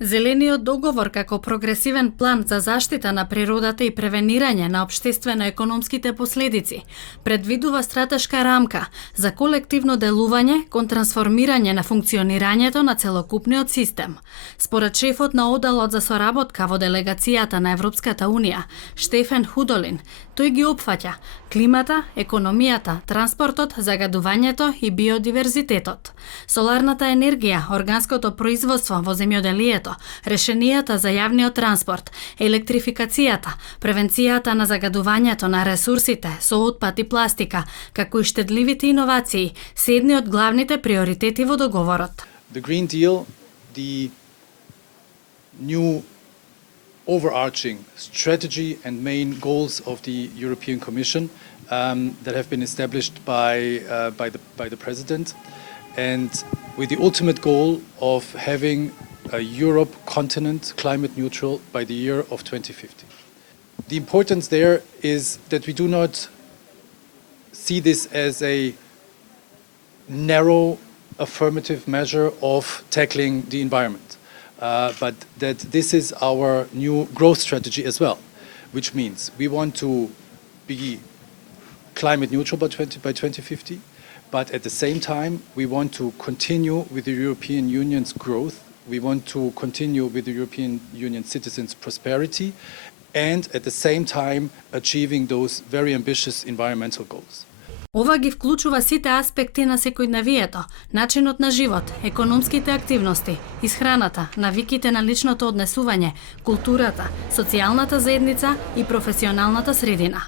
Зелениот договор како прогресивен план за заштита на природата и превенирање на општествено-економските последици предвидува стратешка рамка за колективно делување кон трансформирање на функционирањето на целокупниот систем. Според шефот на одделот за соработка во делегацијата на Европската Унија, Штефен Худолин, тој ги опфаќа климата, економијата, транспортот, загадувањето и биодиверзитетот, соларната енергија, органското производство во земјоделието, решенијата за јавниот транспорт, електрификацијата, превенцијата на загадувањето на ресурсите со отпад и пластика, како и штедливите иновации, се едни од главните приоритети во договорот. The Green Deal, the new overarching strategy and main goals of the European Commission that have been established by the President, and with the ultimate goal of having a Europe continent climate neutral by the year of 2050. The importance there is that we do not see this as a narrow affirmative measure of tackling the environment, but that this is our new growth strategy as well, which means we want to be climate neutral by 2050, but at the same time we want to continue with the European Union's growth. We want to continue with the European Union citizens' prosperity and at the same time achieving those very ambitious environmental goals. Ова ги вклучува сите аспекти на секојдневието, начинот на живот, економските активности, исхраната, навиките на личното однесување, културата, социјалната заедница и професионалната средина.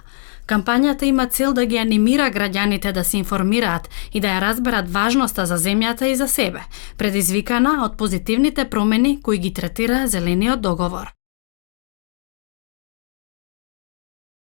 Кампањата има цел да ги анимира граѓаните да се информираат и да ја разберат важноста за земјата и за себе, предизвикана од позитивните промени кои ги третира Зелениот договор.